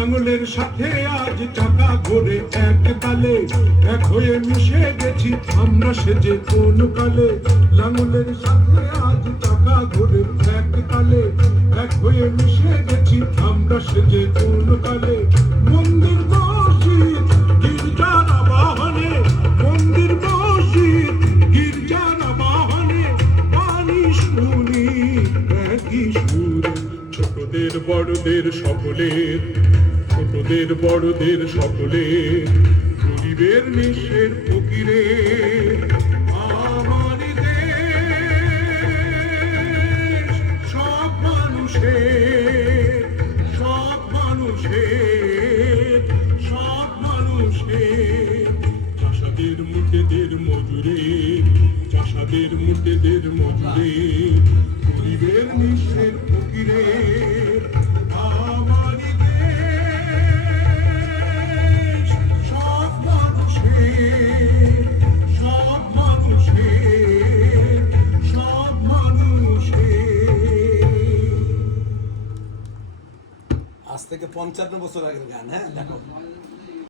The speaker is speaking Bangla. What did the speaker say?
লাঙলের সাথে আজ চাকা ঘোরে এক তালে, এক হয়ে মিশে গেছি আমরা সেজে কোন কালে। লাঙলের সাথে আজ চাকা ঘোরে এক তালে, এক হয়ে মিশে গেছি আমরা সেজে কোন কালে। মন্দির মসজিদ গির্জার আবাহনে, মন্দির মসজিদ গির্জার আবাহনে বাণী শুনি একই সুরে। ছোটদের বড়দের সকলের, ছোটদের বড়দের সকলের, গরিবের নিঃস্বের ফকিরের। আমার দেশ সব মানুষের, সব মানুষের, সব মানুষের। চাষাদের মুটেদের মজুরের, চাষাদের মুটেদের মজুরের, গরিবের নিঃস্বের ফকিরের। আমার দেশ সব মানুষের, সব মানুষের, সব মানুষের। আজ থেকে 55 বছর আগের গান। হ্যাঁ, দেখো।